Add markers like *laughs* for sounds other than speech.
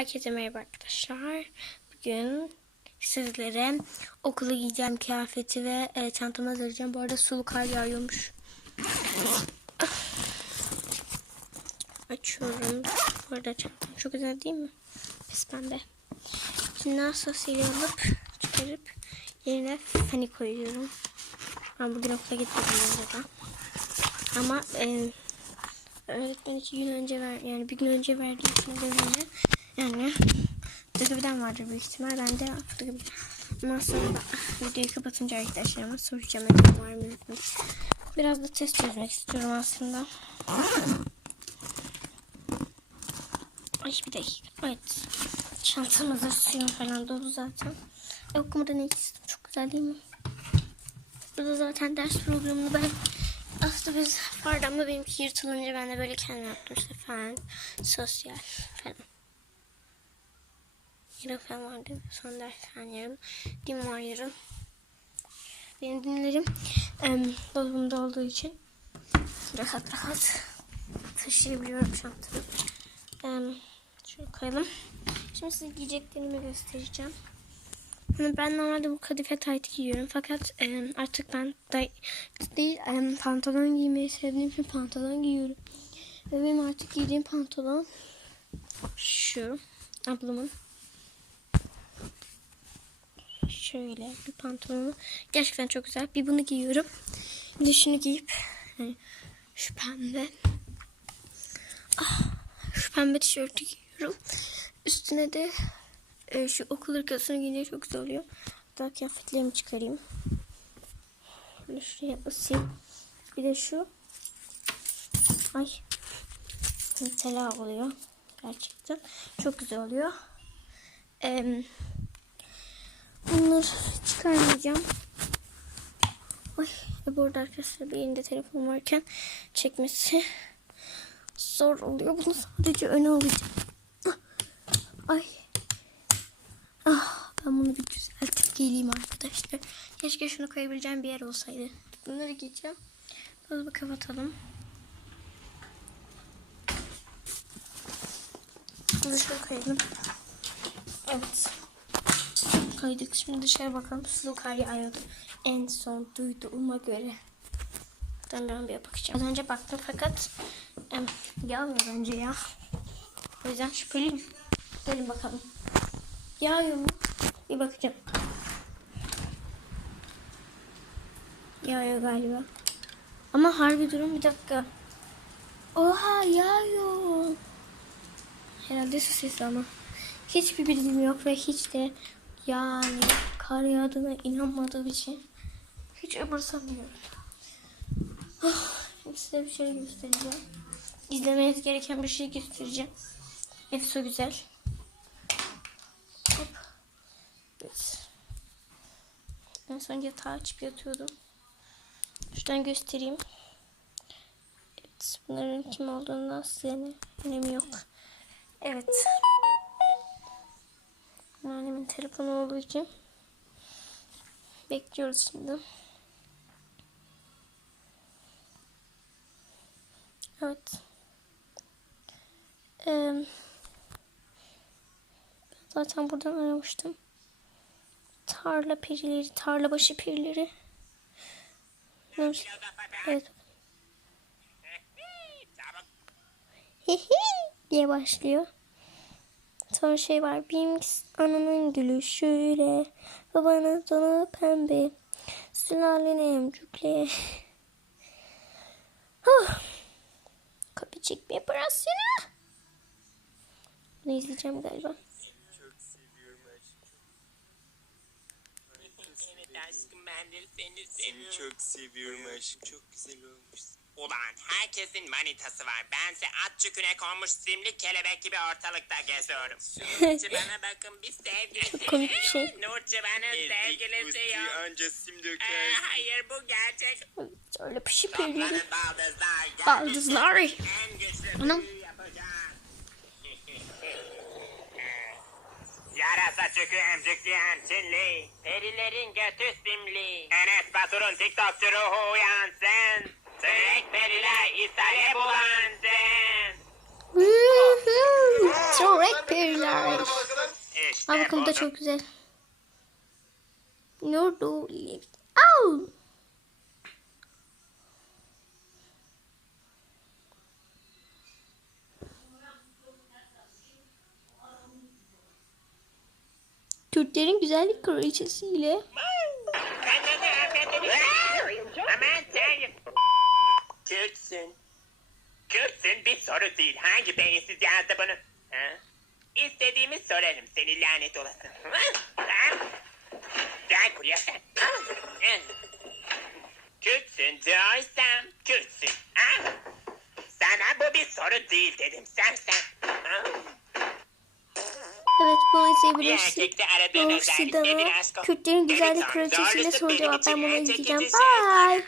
Herkese merhaba arkadaşlar. Bugün sizlere okula giyeceğim kıyafeti ve e, çantamı hazırlayacağım. Bu arada sulu kar yağıyormuş. Açıyorum. Bu arada çantam çok güzel değil mi? Pes pembe. Şimdi sosyali alıp çıkarıp yerine fani koyuyorum. Ben bugün okula gitmedim burada. Ama e, öğretmen iki gün önce ver yani bir gün önce verdiği için ödevini yani ödevden vardır büyük ihtimal. Ben de fotoğrafı Ondan sonra videoyu kapatınca arkadaşlarıma soracağım var mı yok mu. Biraz da test çözmek istiyorum aslında. Ay bir dakika. Evet. Çantamızda suyum falan dolu zaten. E, okumadan ilk çok güzel değil mi? Burada zaten ders programını ben aslında biz bardağımda benimki yırtılınca ben de böyle kendim yaptım işte fen, sosyal falan. Yarın fen vardı. Son ders fen yarın. Din var yarın. Benim dinlerim em, dolabımda olduğu için rahat rahat taşıyabiliyorum çantamı. Em, şöyle koyalım. Şimdi size giyeceklerimi göstereceğim. Ben normalde bu kadife tayt giyiyorum fakat e, artık ben da, değil e, pantolon giymeyi sevdiğim için pantolon giyiyorum. Ve benim artık giydiğim pantolon şu ablamın şöyle bir pantolonu gerçekten çok güzel. Bir bunu giyiyorum. Bir de şunu giyip yani şu pembe ah, şu pembe tişörtü giyiyorum. Üstüne de e, şu okul hırkasını giyince çok güzel oluyor. Daha kıyafetlerimi çıkarayım. Böyle şuraya asayım. Bir de şu. Ay. Mesela oluyor. Gerçekten. Çok güzel oluyor. Ee, bunları çıkarmayacağım. Ay. E bu arada arkadaşlar bir elinde telefon varken çekmesi zor oluyor. Bunu sadece öne alacağım. Ay. Ah, ben bunu bir düzeltip geleyim arkadaşlar. Keşke şunu koyabileceğim bir yer olsaydı. Bunları giyeceğim. Dolabı kapatalım. Dışarı koyalım. Evet. Koyduk. Şimdi dışarı bakalım. Sulu kar yağıyordu. En son duyduğuma göre. Ben bir bakacağım. Az önce baktım fakat yağmıyor bence ya. O yüzden şüpheliyim. Gelin bakalım. Yağıyor mu? Bir bakacağım. Yağıyor galiba. Ama harbi durum bir dakika. Oha yağıyor. Herhalde su sesi ama. Hiçbir bilgim yok ve hiç de yani kar yağdığına inanmadığım için hiç umursamıyorum. Şimdi size bir şey göstereceğim. İzlemeniz gereken bir şey göstereceğim. Hepsi güzel. Hop. Evet. En son yatağa açıp yatıyordum. Şuradan göstereyim. Evet. Bunların kim olduğundan size ne önemi yok. Evet. Telefonu olduğu için bekliyoruz şimdi. Evet. Eee Zaten buradan aramıştım. Tarla perileri, tarla başı perileri. Evet. evet. diye başlıyor. Sonra şey var. Binks ananın gülüşüyle babanın tonu pembe. Sülaleni emcükle. *laughs* Huh. Kapıcık bir operasyonu. Bunu izleyeceğim galiba. Evet aşkım ben de seni çok seviyorum aşkım. Çok güzel olmuşsun. Ulan herkesin manitası var. Bense at çüküne konmuş simli kelebek gibi ortalıkta geziyorum. Nurçu *laughs* bana bakın bir sevgilisi. Çok komik bir şey. Bana sevgilisi yok. anca sim Ee, döker. hayır bu gerçek. Öyle pişi perileri. Toplanın baldızlar. Baldızlar. En güçlü Anam. Yarasa çükü emcükleyen Çinli. Perilerin götü simli. Enes Batur'un TikTokçu ruhu uyansın. Tek periler ishale bulansın. Woohoo! Çörek periler. İşte Aa bakın da çok güzel. Noodle lips. Au! Türklerin güzellik kraliçesiyle. Kendini Kürtsün. Kürtsün bir soru değil. Hangi beyinsiz yazdı bunu? Ha? İstediğimi sorarım seni lanet olası. Ha? Gel buraya sen. Kürtsün diyorsam Kürtsün. Ha? Sana bu bir soru değil dedim. Sen sen. Ha? Evet bunu Bir izleyebilirsin. erkekte aradığın Doğru özellik Sidan'ı nedir aşkım? Kürtlerin güzellik doğrusu soru cevap ben çekici izleyeceğim. şey Bye.